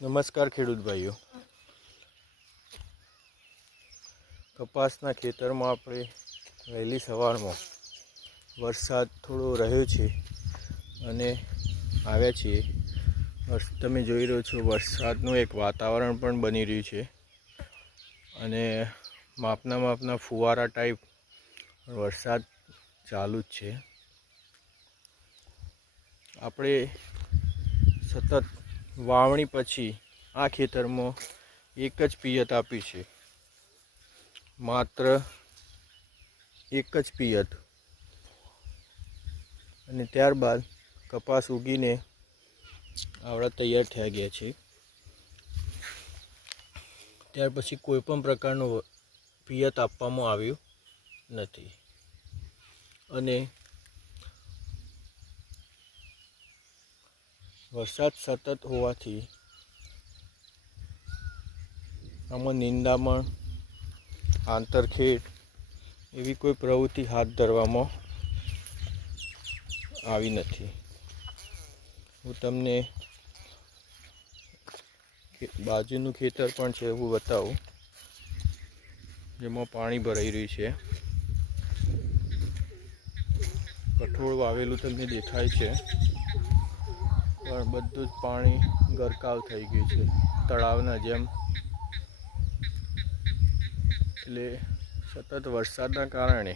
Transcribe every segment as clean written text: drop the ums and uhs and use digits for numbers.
નમસ્કાર ખેડૂત ભાઈઓ, કપાસના ખેતરમાં આપણે વહેલી સવારમાં વરસાદ થોડો રહ્યો છે અને આવ્યા છીએ. તમે જોઈ રહ્યો છો વરસાદનું એક વાતાવરણ પણ બની રહ્યું છે અને માપના ફુવારા ટાઈપ વરસાદ ચાલુ જ છે. આપણે સતત વાવણી પછી આ ખેતરમાં એક જ પિયત આપી છે, માત્ર એક જ પિયત, અને ત્યારબાદ કપાસ ઉગીને આવડા તૈયાર થઈ ગયા છે. ત્યાર પછી કોઈ પણ પ્રકારનું પિયત આપવામાં આવ્યું નથી અને વરસાદ સતત હોવાથી આમાં નિંદામણ, આંતરખેડ એવી કોઈ પ્રવૃત્તિ હાથ ધરવામાં આવી નથી. હું તમને બાજુનું ખેતર પણ છે એવું બતાવું, જેમાં પાણી ભરાઈ રહ્યું છે. કઠોળ વાવેલું તમને દેખાય છે, પણ બધું જ પાણી ગરકાવ થઈ ગયું છે તળાવના જેમ. એટલે સતત વરસાદના કારણે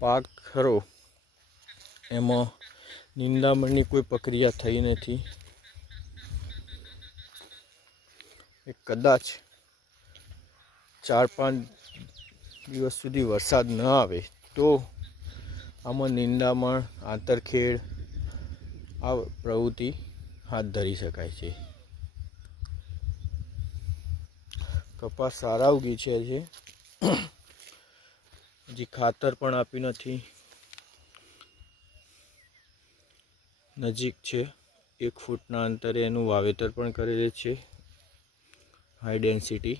પાક ખરો એમાં નિંદામણની કોઈ પ્રક્રિયા થઈ નથી. એ કદાચ 4-5 દિવસ સુધી વરસાદ ન આવે તો આમાં નિંદામણ, આંતરખેડ આ પ્રવૃત્તિ હાથ ધરી શકાય છે. કપાસ સારા ઉગી છે, હજી ખાતર પણ આપ્યું નથી. નજીક છે, 1 ફૂટના અંતરે એનું વાવેતર પણ કરેલું છે, હાઈ ડેન્સિટી.